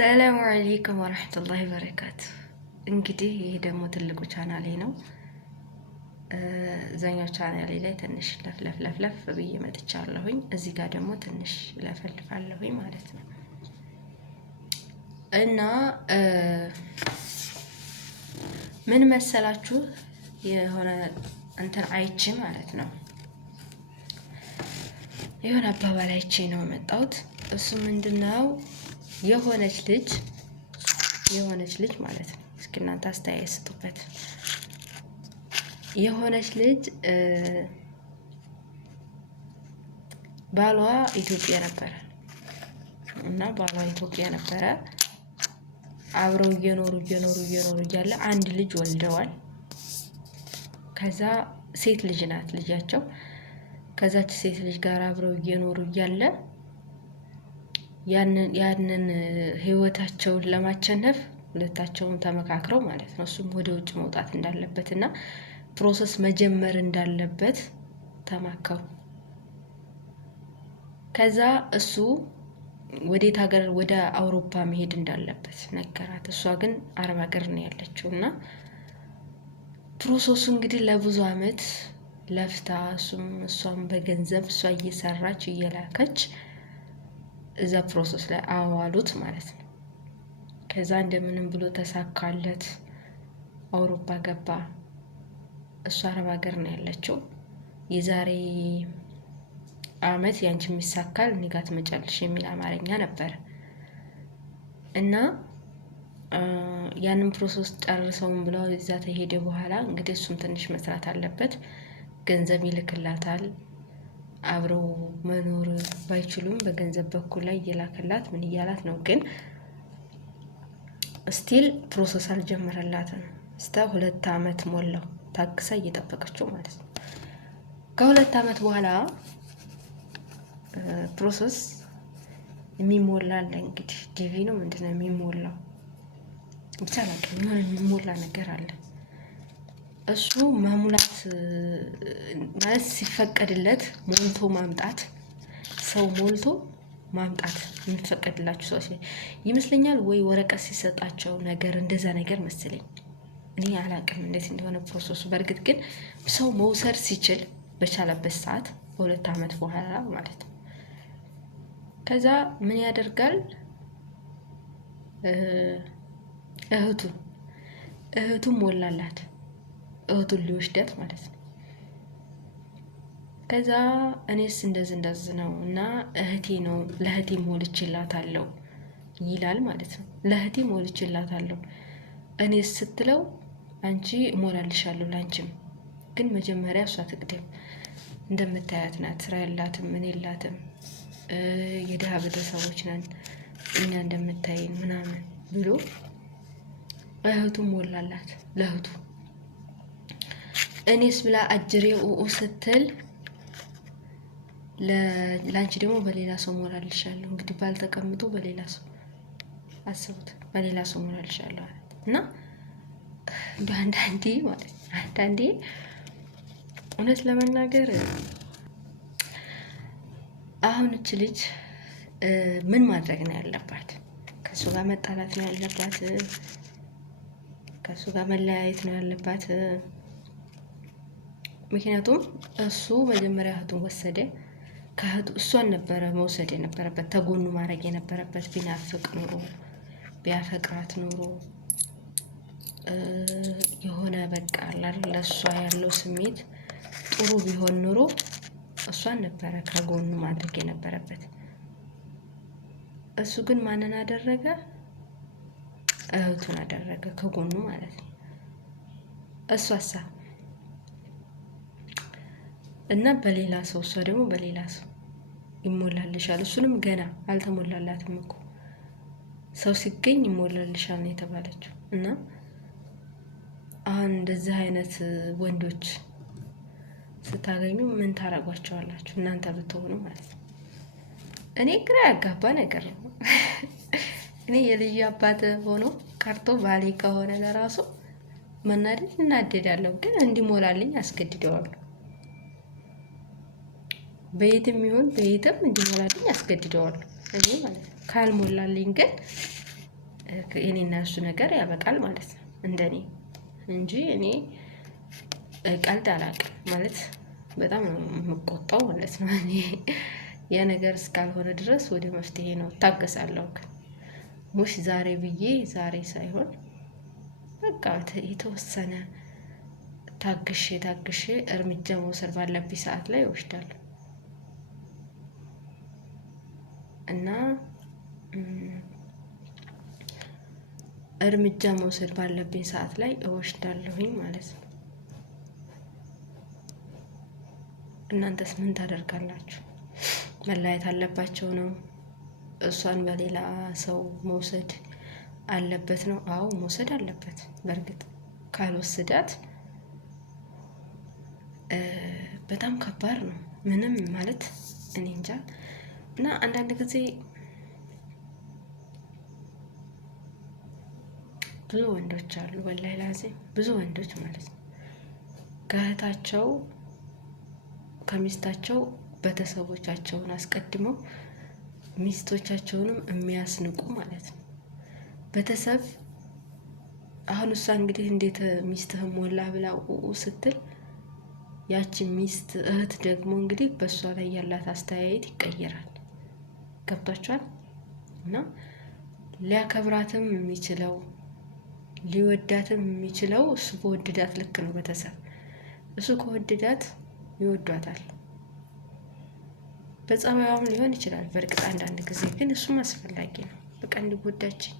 ሰላም አለይኩም ወራህመቱላሂ ወበረካቱ። እንግዲህ ይሄ ደግሞ ትልቁ ቻናሌ ነው። እዛኛው ቻናሌ ላይ ትንሽ ለፍለፍ ብዬ መጥቻለሁኝ። እዚህ ጋር ደግሞ ትንሽ ለፈልፋለሁኝ ማለት ነው። እና ምን መሰላችሁ የሆነ እንትን አይቼ ማለት ነው የሆነ አባባል አይቼ ነው የመጣሁት። እሱ ምንድነው የሆነች ልጅ ማለት ነው። እስኪ እናንተ አስተያየት ስጡበት። የሆነች ልጅ ባሏ ኢትዮጵያ ነበረ እና አብረው እየኖሩ እያለ አንድ ልጅ ወልደዋል። ከዛ ሴት ልጅ ናት ልጃቸው። ከዛች ሴት ልጅ ጋር አብረው እየኖሩ እያለ ያንን ህይወታቸውን ለማቸነፍ ሁለታቸውም ተመካክረው ማለት ነው እሱም ወደ ውጭ መውጣት እንዳለበት እና ፕሮሰስ መጀመር እንዳለበት ተማከሩ። ከዛ እሱ ወዴት ሀገር ወደ አውሮፓ መሄድ እንዳለበት ነገራት። እሷ ግን አረብ ሀገር ነው ያለችው እና ፕሮሰሱ እንግዲህ ለብዙ አመት ለፍታ እሷም በገንዘብ እሷ እየሰራች እየላከች እዛ ፕሮሰስ ላይ አዋሉት ማለት ነው። ከዛ እንደምንም ብሎ ተሳካለት፣ አውሮፓ ገባ። እሷ አረብ ሀገር ነው ያለችው። የዛሬ አመት ያንቺ የሚሳካል እኔ ጋር ትመጫለሽ የሚል አማርኛ ነበር እና ያንን ፕሮሰስ ጨርሰውን ብለው እዛ ተሄደ በኋላ እንግዲህ እሱም ትንሽ መስራት አለበት፣ ገንዘብ ይልክላታል። አብረው መኖር ባይችሉም በገንዘብ በኩል ላይ እየላከላት ምን እያላት ነው፣ ግን ስቲል ፕሮሰስ አልጀመረላትም። እስከ 2 አመት ሞላው ታግሳ እየጠበቀችው ማለት ነው። ከ2 አመት በኋላ ፕሮሰስ የሚሞላል እንግዲህ ዲቪ ነው ምንድነው የሚሞላው ብቻ በቃ የሆነ የሚሞላ ነገር አለ። እሱ መሙላት ማለት ሲፈቀድለት ሞልቶ ማምጣት፣ ሰው ሞልቶ ማምጣት የሚፈቀድላችሁ ሰዎች ይመስለኛል ወይ ወረቀት ሲሰጣቸው ነገር እንደዛ ነገር መሰለኝ። እኔ አላቅም እንዴት እንደሆነ ፕሮሰሱ። በእርግጥ ግን ሰው መውሰድ ሲችል በቻለበት ሰዓት በ2 አመት በኋላ ማለት ነው። ከዛ ምን ያደርጋል እህቱ ሞላላት፣ እህቱን ሊወስዳት ማለት ነው። ከዛ እኔስ እንደዚህ ነው እና እህቴ ነው ለእህቴ ሞልቼላታለሁ ይላል ማለት ነው። ለእህቴ ሞልቼላታለሁ እኔስ ስትለው አንቺ እሞላልሻለሁ ላንቺም፣ ግን መጀመሪያ እሷ ትቅደም፣ እንደምታያት ናት፣ ስራ ያላትም ምን የላትም፣ የድሃ ቤተሰቦች ነን እኛ እንደምታይን ምናምን ብሎ እህቱ ሞላላት ለእህቱ። እኔስ ብላ አጅሬ ስትል ላንቺ ደግሞ በሌላ ሰው ሞላልሻለሁ። እንግዲህ ባልተቀምጦ በሌላ ሰው አስቡት፣ በሌላ ሰው ሞላልሻለሁ እና አንዳንዴ ማለት አንዳንዴ እውነት ለመናገር አሁን እች ልጅ ምን ማድረግ ነው ያለባት? ከሱ ጋር መጣላት ነው ያለባት? ከሱ ጋር መለያየት ነው ያለባት? ምክንያቱም እሱ መጀመሪያ እህቱን ወሰደ። ከእህቱ እሷን ነበረ መውሰድ የነበረበት፣ ተጎኑ ማድረግ የነበረበት። ቢናፍቅ ኑሮ ቢያፈቅራት ኑሮ የሆነ በቃ ለእሷ ያለው ስሜት ጥሩ ቢሆን ኑሮ እሷን ነበረ ከጎኑ ማድረግ የነበረበት። እሱ ግን ማንን አደረገ? እህቱን አደረገ ከጎኑ ማለት ነው። እሷሳ እና በሌላ ሰው፣ እሷ ደግሞ በሌላ ሰው ይሞላልሻል። እሱንም ገና አልተሞላላትም እኮ ሰው ሲገኝ ይሞላልሻል ነው የተባለችው። እና አሁን እንደዚህ አይነት ወንዶች ስታገኙ ምን ታረጓቸዋላችሁ እናንተ ብትሆኑ ማለት ነው? እኔ ግራ ያጋባ ነገር ነው። እኔ የልጅ አባት ሆኖ ቀርቶ ባሌ ከሆነ ለራሱ መናደድ እናደዳለሁ፣ ግን እንዲሞላልኝ አስገድደዋለሁ። በየትም ይሁን በየትም እንዲሞላልኝ አስገድደዋለሁ እኔ ማለት ነው። ካልሞላልኝ ግን የኔና እሱ ነገር ያበቃል ማለት ነው እንደኔ እንጂ እኔ ቀልድ አላውቅም ማለት በጣም ነው የምቆጣው ማለት ነው። እኔ ያ ነገር እስካልሆነ ድረስ ወደ መፍትሄ ነው እታገሳለሁ። ግን ሙሽ ዛሬ ብዬ ዛሬ ሳይሆን በቃ የተወሰነ ታግሼ እርምጃ መውሰድ ባለብኝ ሰዓት ላይ እወስዳለሁ እና እርምጃ መውሰድ ባለብኝ ሰዓት ላይ እወስዳለሁኝ ማለት ነው። እናንተስ ምን ታደርጋላችሁ? መለያየት አለባቸው ነው? እሷን በሌላ ሰው መውሰድ አለበት ነው? አዎ መውሰድ አለበት። በእርግጥ ካልወሰዳት በጣም ከባድ ነው። ምንም ማለት እኔ እንጃ። እና አንዳንድ ጊዜ ብዙ ወንዶች አሉ ወላሂ ላዚም ብዙ ወንዶች ማለት ነው ከእህታቸው ከሚስታቸው ቤተሰቦቻቸውን አስቀድመው ሚስቶቻቸውንም የሚያስንቁ ማለት ነው። ቤተሰብ አሁን እሷ እንግዲህ እንዴት ሚስትህም ሞላ ብላ ስትል ያቺ ሚስት እህት ደግሞ እንግዲህ በእሷ ላይ ያላት አስተያየት ይቀየራል። ገብቷቸዋል። እና ሊያከብራትም የሚችለው ሊወዳትም የሚችለው እሱ በወደዳት ልክ ነው። ቤተሰብ እሱ ከወደዳት ይወዷታል። በጸባዩም ሊሆን ይችላል። በእርግጥ አንዳንድ ጊዜ ግን እሱም አስፈላጊ ነው። በቃ እንዲጎዳችኝ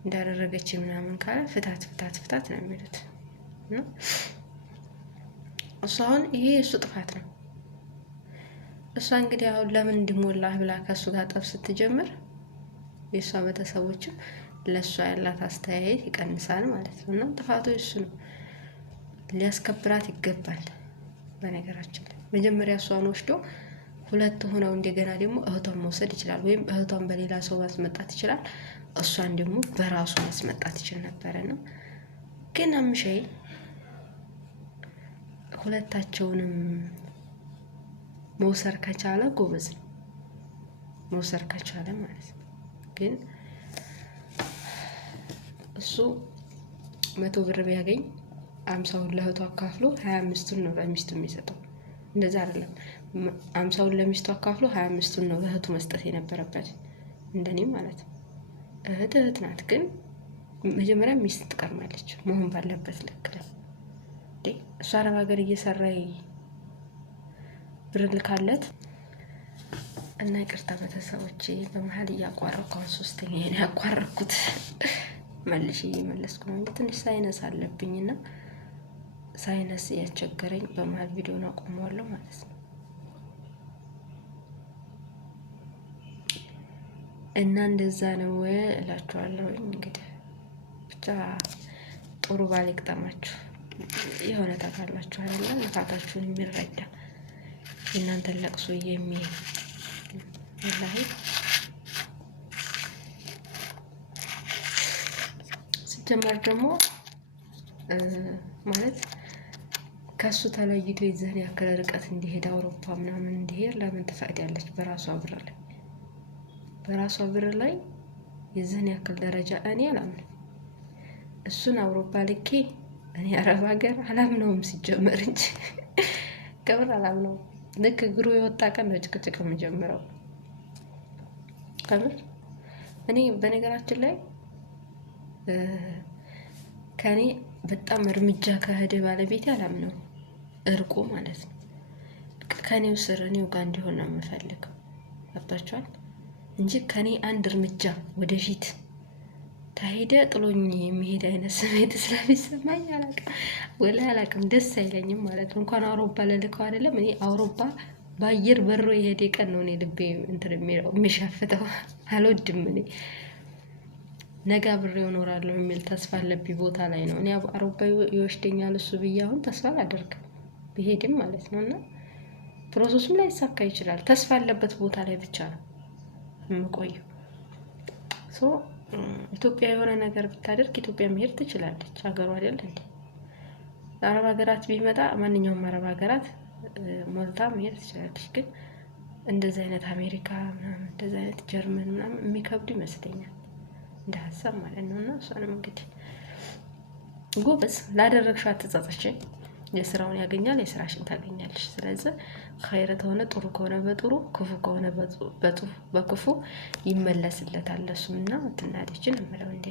እንዳደረገች ምናምን ካለ ፍታት ነው የሚሉት። እሱ አሁን ይሄ እሱ ጥፋት ነው። እሷ እንግዲህ አሁን ለምን እንዲሞላህ ብላ ከእሱ ጋር ጠብ ስትጀምር የእሷ ቤተሰቦችም ለእሷ ያላት አስተያየት ይቀንሳል ማለት ነው። እና ጥፋቱ እሱ ነው። ሊያስከብራት ይገባል። በነገራችን ላይ መጀመሪያ እሷን ወስዶ ሁለት ሆነው እንደገና ደግሞ እህቷን መውሰድ ይችላል፣ ወይም እህቷን በሌላ ሰው ማስመጣት ይችላል፣ እሷን ደግሞ በራሱ ማስመጣት ይችል ነበረ ነው። ግን አምሻይ ሁለታቸውንም መውሰር ከቻለ ጎበዝ ነው። መውሰር ከቻለ ማለት ነው። ግን እሱ 100 ብር ቢያገኝ 50ውን ለእህቱ አካፍሎ 25ቱን ነው ለሚስቱ የሚሰጠው። እንደዛ አይደለም። 50ውን ለሚስቱ አካፍሎ 25ቱን ነው ለእህቱ መስጠት የነበረበት፣ እንደኔ ማለት ነው። እህት ናት። ግን መጀመሪያ ሚስት ትቀርማለች መሆን ባለበት ልክ ነው። እሱ አረብ ሀገር እየሰራይ ብር ልካለት እና ይቅርታ ቤተሰቦቼ በመሀል እያቋረጥኩ አሁን ሶስተኛ ነው ያቋረጥኩት። መልሼ እየመለስኩ ነው። እንግዲህ ትንሽ ሳይነስ አለብኝና ሳይነስ ያስቸገረኝ በመሀል ቪዲዮን አቆመዋለሁ ማለት ነው። እና እንደዛ ነው እላችኋለሁ። እንግዲህ ብቻ ጥሩ ባል ይግጠማችሁ። የሆነ ታውቃላችሁ አይደል? ልፋታችሁን የሚረዳ የእናንተን ለቅሶ የሚያይ ወላሂ ሲጀመር ደግሞ ማለት ከሱ ተለይቶ የዚህን ያክል ርቀት እንዲሄድ አውሮፓ ምናምን እንዲሄድ ለምን ትፈቅዳለች? በራሷ ብር ላይ የዚህን ያክል ደረጃ እኔ አላምንም። እሱን አውሮፓ ልኬ እኔ አረብ ሀገር አላምነውም ሲጀመር እንጂ ከምር አላምነውም። ልክ እግሩ የወጣ ቀን ነው ጭቅጭቅ የምጀምረው። ከምር እኔ በነገራችን ላይ ከኔ በጣም እርምጃ ከሄደ ባለቤቴ አላምነው እርቁ ማለት ነው። ከኔው ስር እኔው ጋር እንዲሆን ነው የምፈልገው። ገብታችኋል? እንጂ ከኔ አንድ እርምጃ ወደፊት ተሄደ ጥሎኝ የሚሄድ አይነት ስሜት ስለሚሰማኝ አላውቅም፣ ደስ አይለኝም ማለት ነው። እንኳን አውሮፓ ለልከው አይደለም እኔ አውሮፓ በአየር በሮ የሄደ ቀን ነው እኔ ልቤ እንትን የሚሸፍተው። አልወድም እኔ ነገ አብሬው እኖራለሁ የሚል ተስፋ አለብኝ ቦታ ላይ ነው። እኔ አውሮፓ ይወስደኛል እሱ ብዬ አሁን ተስፋ አላደርግም ብሄድም ማለት ነው። እና ፕሮሰሱም ላይ ይሳካ ይችላል። ተስፋ ያለበት ቦታ ላይ ብቻ ነው የምቆየው። ኢትዮጵያ የሆነ ነገር ብታደርግ ኢትዮጵያ መሄድ ትችላለች። ሀገሩ አይደል እንዴ? አረብ ሀገራት ቢመጣ ማንኛውም አረብ ሀገራት ሞልታ መሄድ ትችላለች። ግን እንደዚህ አይነት አሜሪካ ምናምን እንደዚህ አይነት ጀርመን ምናምን የሚከብዱ ይመስለኛል። እንደ ሀሳብ ማለት ነው። እና እሷንም እንግዲህ ጎበዝ ላደረግሽው አትጸጸች። የስራውን ያገኛል፣ የስራሽን ታገኛለሽ። ስለዚህ ኸይር ከሆነ ጥሩ ከሆነ በጥሩ ክፉ ከሆነ በክፉ ይመለስለታል። እሱም እና አትናደጅ ነው የምለው እንዴ